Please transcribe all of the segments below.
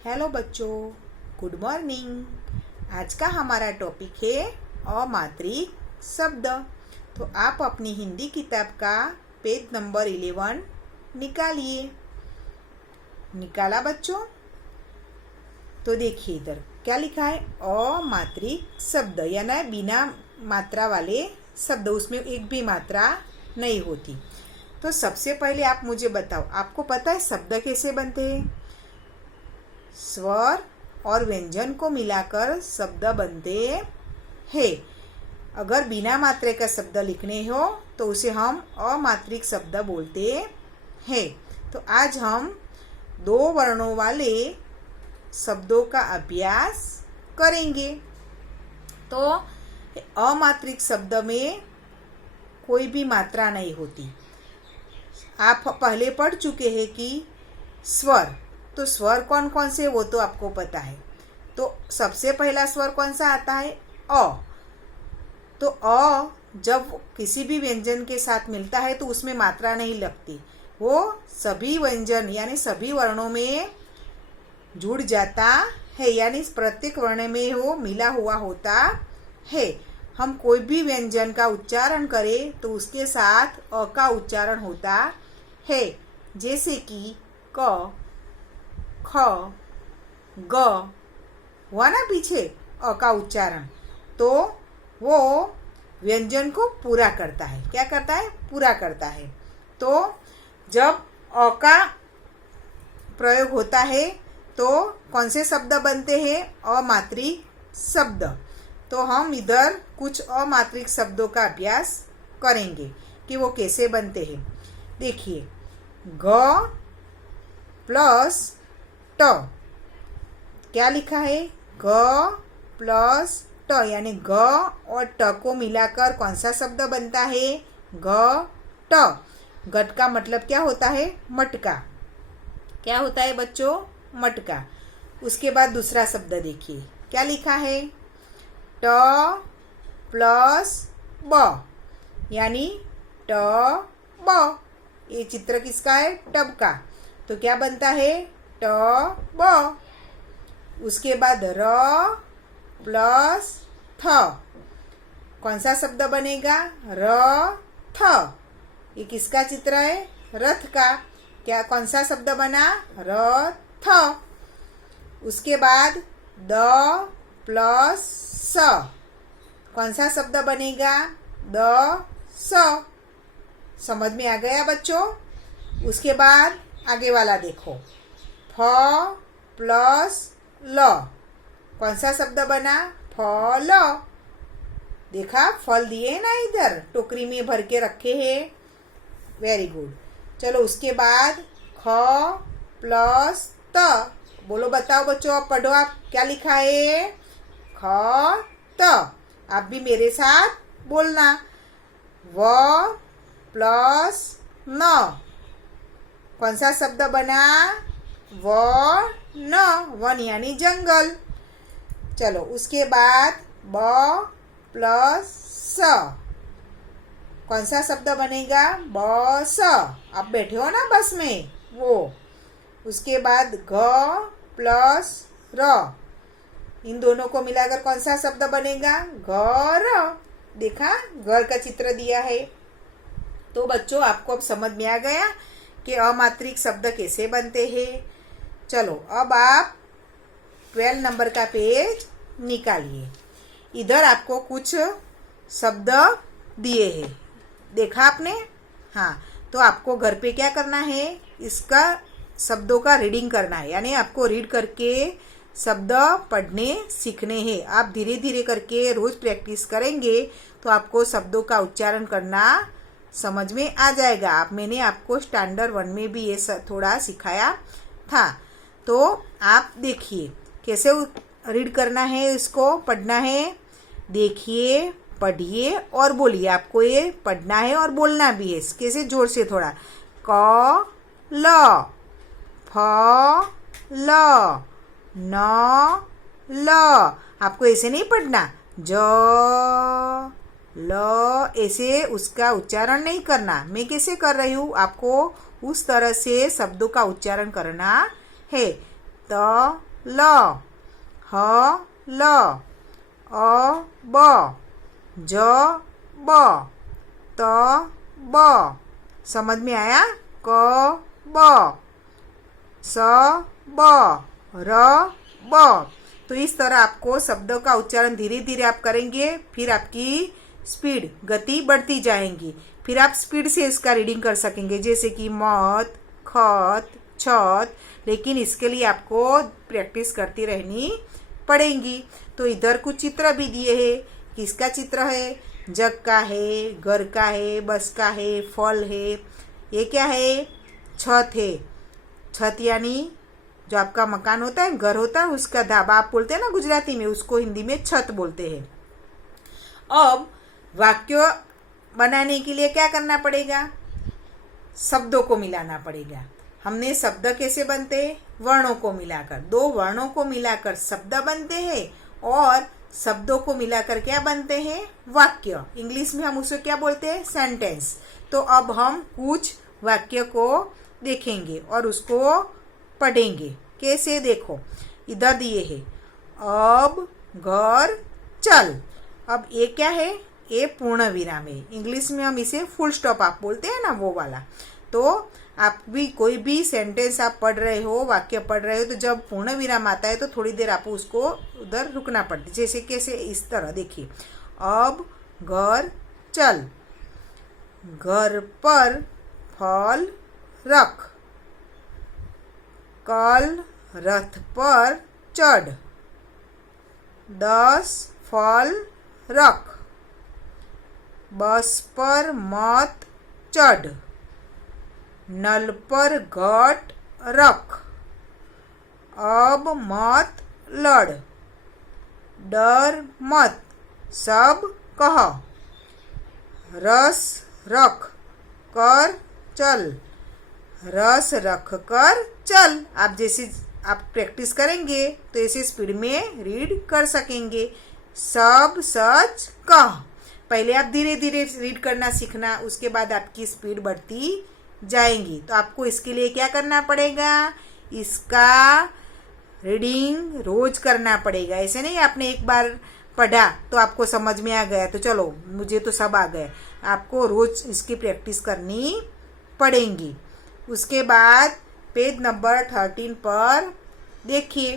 Hello बच्चों, good morning. आज का हमारा टॉपिक है अमात्रिक शब्द। तो आप अपनी हिंदी किताब का पेज नंबर 11 निकालिए। निकाला बच्चों? तो देखिए इधर क्या लिखा है, अमात्रिक शब्द यानी बिना मात्रा वाले शब्द, उसमें एक भी मात्रा नहीं होती। तो सबसे पहले आप मुझे बताओ, आपको पता है शब्द कैसे बनते हैं? स्वर और व्यंजन को मिलाकर शब्द बनते हैं। अगर बिना मात्रे का शब्द लिखने हो तो उसे हम अमात्रिक शब्द बोलते हैं। तो आज हम दो वर्णों वाले शब्दों का अभ्यास करेंगे। तो अमात्रिक शब्द में कोई भी मात्रा नहीं होती। आप पहले पढ़ चुके हैं कि स्वर, तो स्वर कौन कौन से वो तो आपको पता है। तो सबसे पहला स्वर कौन सा आता है? अ। तो अ जब किसी भी व्यंजन के साथ मिलता है तो उसमें मात्रा नहीं लगती, वो सभी व्यंजन यानी सभी वर्णों में जुड़ जाता है, यानी प्रत्येक वर्ण में वो मिला हुआ होता है। हम कोई भी व्यंजन का उच्चारण करें तो उसके साथ अ का उच्चारण होता है। जैसे कि क, ख, ग हुआ ना पीछे अ का उच्चारण, तो वो व्यंजन को पूरा करता है। क्या करता है? पूरा करता है। तो जब अ का प्रयोग होता है तो कौन से शब्द बनते हैं? अमात्रिक शब्द। तो हम इधर कुछ अमात्रिक शब्दों का अभ्यास करेंगे कि वो कैसे बनते हैं। देखिए, ग प्लस ट, क्या लिखा है? ग प्लस ट, यानी ग और ट को मिलाकर कौन सा शब्द बनता है? ग ट। गट का मतलब क्या होता है? मटका। क्या होता है बच्चों? मटका। उसके बाद दूसरा शब्द देखिए, क्या लिखा है? ट प्लस ब, यानी ट ब। ये चित्र किसका है? टब का। तो क्या बनता है? ट ब। उसके बाद र प्लस थ, कौन सा शब्द बनेगा? र थ। ये किसका चित्र है? रथ का। क्या कौन सा शब्द बना? रथ। उसके बाद द प्लस स, कौन सा शब्द बनेगा? द स। समझ में आ गया बच्चों? उसके बाद आगे वाला देखो, फ प्लस ल, कौन सा शब्द बना? फल। देखा, फल दिए ना इधर टोकरी में भर के रखे हैं। Very good. चलो उसके बाद ख प्लस त, बोलो, बताओ बच्चों, आप पढ़ो, आप क्या लिखा है? ख त। आप भी मेरे साथ बोलना, व प्लस न, कौन सा शब्द बना? वन। वन यानी जंगल। चलो उसके बाद ब प्लस स, कौन सा शब्द बनेगा? बस। आप बैठे हो ना बस में, वो। उसके बाद घ प्लस र, इन दोनों को मिलाकर कौन सा शब्द बनेगा? घर। देखा, घर का चित्र दिया है। तो बच्चों, आपको अब समझ में आ गया कि अमात्रिक शब्द कैसे बनते हैं। चलो अब आप 12 नंबर का पेज निकालिए। इधर आपको कुछ शब्द दिए हैं, देखा आपने? हाँ, तो आपको घर पे क्या करना है? इसका शब्दों का रीडिंग करना है, यानी आपको रीड करके शब्द पढ़ने सीखने हैं। आप धीरे धीरे करके रोज प्रैक्टिस करेंगे तो आपको शब्दों का उच्चारण करना समझ में आ जाएगा। मैंने आपको स्टैंडर्ड 1 में भी ये थोड़ा सिखाया था। तो आप देखिए कैसे रीड करना है, इसको पढ़ना है। देखिए, पढ़िए और बोलिए। आपको ये पढ़ना है और बोलना भी है। कैसे? जोर से थोड़ा। क ल, फ ल, न ल। आपको ऐसे नहीं पढ़ना, ज ल, ऐसे उसका उच्चारण नहीं करना। मैं कैसे कर रही हूँ, आपको उस तरह से शब्दों का उच्चारण करना है। त ल, ह ल, अ ब, ज ब, त ब। समझ में आया? क ब, स ब, र ब। तो इस तरह आपको शब्दों का उच्चारण धीरे धीरे आप करेंगे, फिर आपकी स्पीड गति बढ़ती जाएंगी, फिर आप स्पीड से इसका रीडिंग कर सकेंगे, जैसे कि मत, खत, छत। लेकिन इसके लिए आपको प्रैक्टिस करती रहनी पड़ेगी। तो इधर कुछ चित्र भी दिए हैं। किसका चित्र है? जग का है, घर का है, बस का है, फल है। ये क्या है? छत है। छत यानी जो आपका मकान होता है, घर होता है, उसका धाबा आप बोलते हैं ना गुजराती में, उसको हिंदी में छत बोलते हैं। अब वाक्य बनाने के लिए क्या करना पड़ेगा? शब्दों को मिलाना पड़ेगा। हमने शब्द कैसे बनते हैं? वर्णों को मिलाकर। दो वर्णों को मिलाकर शब्द बनते हैं और शब्दों को मिलाकर क्या बनते हैं? वाक्य। इंग्लिश में हम उसे क्या बोलते हैं? सेंटेंस। तो अब हम कुछ वाक्य को देखेंगे और उसको पढ़ेंगे। कैसे? देखो, इधर दिए है, अब घर चल। अब ये क्या है? ये पूर्ण विराम है। इंग्लिश में हम इसे फुल स्टॉप आप बोलते हैं ना, वो वाला। तो आप भी कोई भी सेंटेंस आप पढ़ रहे हो, वाक्य पढ़ रहे हो, तो जब पूर्ण विराम आता है तो थोड़ी देर आपको उसको उधर रुकना पड़ता है। जैसे कैसे? इस तरह देखिए, अब घर चल, घर पर फल रख, कल रथ पर चढ़, 10 फल रख, बस पर मत चढ़, नल पर घट रख, अब मत लड़, डर मत, सब कह, रस रख कर चल, रस रख कर चल। आप जैसे आप प्रैक्टिस करेंगे तो ऐसे स्पीड में रीड कर सकेंगे। सब सच कह। पहले आप धीरे धीरे रीड करना सीखना, उसके बाद आपकी स्पीड बढ़ती जाएंगी। तो आपको इसके लिए क्या करना पड़ेगा? इसका रीडिंग रोज करना पड़ेगा। ऐसे नहीं आपने एक बार पढ़ा तो आपको समझ में आ गया तो चलो मुझे तो सब आ गए। आपको रोज इसकी प्रैक्टिस करनी पड़ेगी। उसके बाद पेज नंबर 13 पर देखिए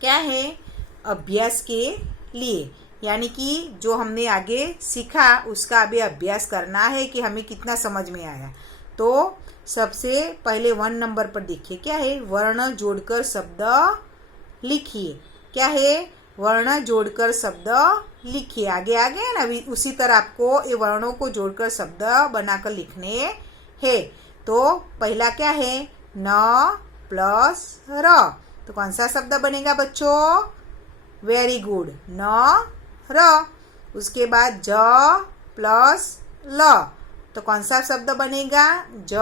क्या है? अभ्यास के लिए, यानी कि जो हमने आगे सीखा उसका अभी अभ्यास करना है कि हमें कितना समझ में आया। तो सबसे पहले 1 नंबर पर देखिए क्या है? वर्ण जोड़कर शब्द लिखिए। क्या है? वर्ण जोड़कर शब्द लिखिए। आगे आगे है ना, उसी तरह आपको ये वर्णों को जोड़कर शब्द बनाकर लिखने हैं। तो पहला क्या है? न प्लस र। तो कौन सा शब्द बनेगा बच्चों? वेरी गुड, न र। उसके बाद ज प्लस ल। तो कौन सा शब्द बनेगा? ज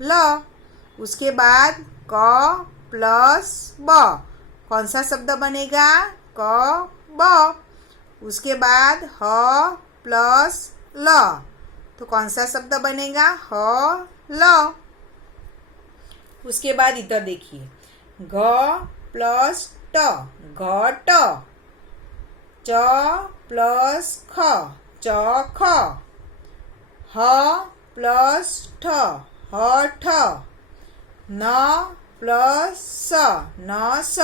ल। उसके बाद क प्लस ब। कौन सा शब्द बनेगा? क ब। उसके बाद ह प्लस ल। तो कौन सा शब्द बनेगा? ह ल। उसके बाद इधर देखिए, घ प्लस ट, घट। च प्लस ख, चख। ह प्लस ठ, हठ। न प्लस स, नस।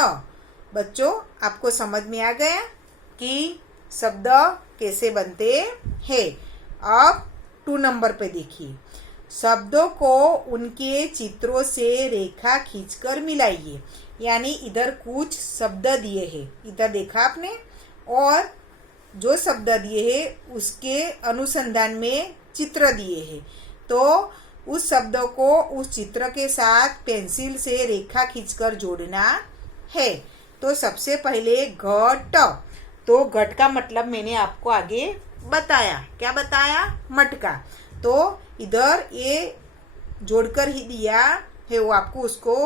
बच्चों आपको समझ में आ गया कि शब्द कैसे बनते हैं। अब 2 नंबर पे देखिए, शब्दों को उनके चित्रों से रेखा खींचकर मिलाइए। यानी इधर कुछ शब्द दिए हैं, इधर देखा आपने, और जो शब्द दिए हैं उसके अनुसंधान में चित्र दिए हैं। तो उस शब्दों को उस चित्र के साथ पेंसिल से रेखा खींचकर जोड़ना है। तो सबसे पहले घट। तो घट का मतलब मैंने आपको आगे बताया। क्या बताया? मटका। तो इधर ये जोड़कर ही दिया है, वो आपको उसको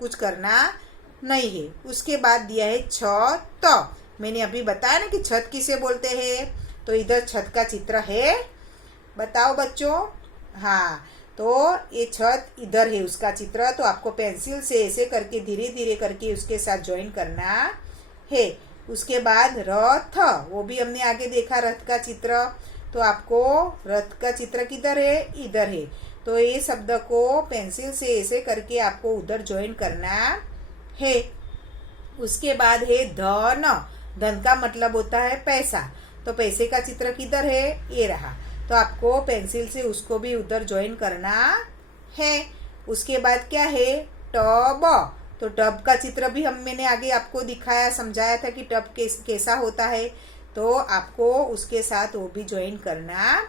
कुछ करना नहीं है। उसके बाद दिया है छत। मैंने अभी बताया ना कि छत किसे बोलते हैं। तो इधर छत का चित्र है, बताओ बच्चों। हाँ, तो ये छत इधर है उसका चित्र, तो आपको पेंसिल से ऐसे करके धीरे धीरे करके उसके साथ ज्वाइन करना है। उसके बाद रथ, वो भी हमने आगे देखा रथ का चित्र, तो आपको रथ का चित्र किधर है, इधर है, तो ये शब्द को पेंसिल से ऐसे करके आपको उधर ज्वाइन करना है। उसके बाद है धन, धन का मतलब होता है पैसा, तो पैसे का चित्र किधर है, ये रहा, तो आपको पेंसिल से उसको भी उधर ज्वाइन करना है। उसके बाद क्या है, टब, तो टब का चित्र भी मैंने आगे आपको दिखाया, समझाया था कि टब कैसा होता है, तो आपको उसके साथ वो भी ज्वाइन करना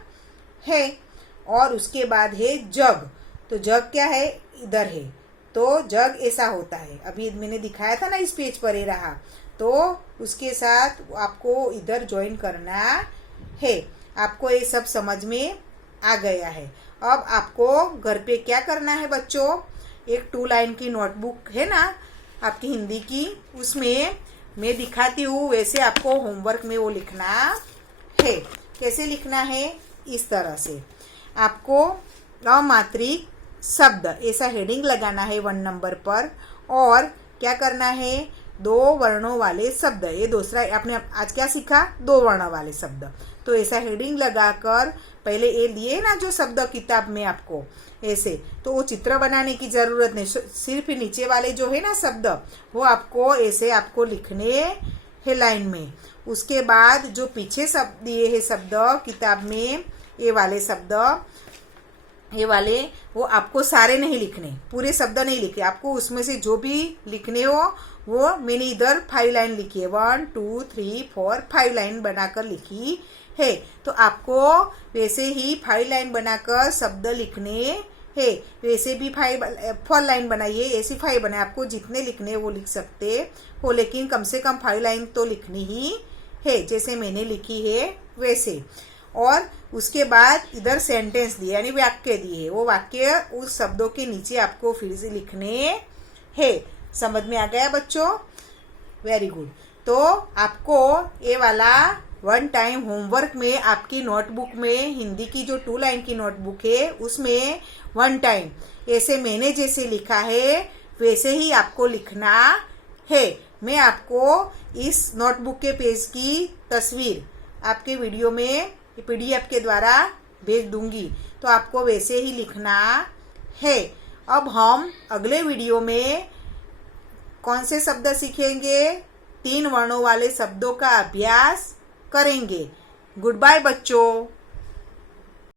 है। और उसके बाद है जग, तो जग क्या है, इधर है, तो जग ऐसा होता है, अभी मैंने दिखाया था ना इस पेज पर ही रहा, तो उसके साथ आपको इधर ज्वाइन करना है। आपको ये सब समझ में आ गया है। अब आपको घर पे क्या करना है बच्चों, एक 2 लाइन की नोटबुक है ना आपकी हिंदी की, उसमें मैं दिखाती हूँ वैसे आपको होमवर्क में वो लिखना है। कैसे लिखना है, इस तरह से आपको अमात्रिक शब्द ऐसा हेडिंग लगाना है 1 नंबर पर, और क्या करना है, 2 वर्णों वाले शब्द, ये दूसरा आपने आज क्या सीखा, 2 वर्ण वाले शब्द, तो ऐसा हेडिंग लगाकर पहले ये लिए ना जो शब्द किताब में आपको ऐसे, तो वो चित्र बनाने की जरूरत नहीं, सिर्फ नीचे वाले जो है ना शब्द वो आपको ऐसे आपको लिखने है लाइन में। उसके बाद जो पीछे शब्द दिए है शब्द किताब में, ये वाले शब्द, ये वाले वो आपको सारे नहीं लिखने, पूरे शब्द नहीं लिखे, आपको उसमें से जो भी लिखने हो वो मैंने इधर 5 लाइन लिखी है, 1 2 3 4 5 लाइन बनाकर लिखी है, तो आपको वैसे ही 5 लाइन बनाकर शब्द लिखने है। वैसे भी 4 लाइन बनाइए, ऐसी 5 बनाए, आपको जितने लिखने वो लिख सकते हो, लेकिन कम से कम 5 लाइन तो लिखनी ही है, जैसे मैंने लिखी है वैसे। और उसके बाद इधर सेंटेंस दिए यानी वाक्य दिए, वो वाक्य उस शब्दों के नीचे आपको फिर से लिखने हैं। समझ में आ गया बच्चों, वेरी गुड। तो आपको ये वाला 1 टाइम होमवर्क में आपकी नोटबुक में, हिंदी की जो 2 लाइन की नोटबुक है उसमें 1 टाइम ऐसे मैंने जैसे लिखा है वैसे ही आपको लिखना है। मैं आपको इस नोटबुक के पेज की तस्वीर आपके वीडियो में PDF के द्वारा भेज दूंगी, तो आपको वैसे ही लिखना है। अब हम अगले वीडियो में कौन से शब्द सीखेंगे, 3 वर्णों वाले शब्दों का अभ्यास करेंगे। गुड बाय बच्चों।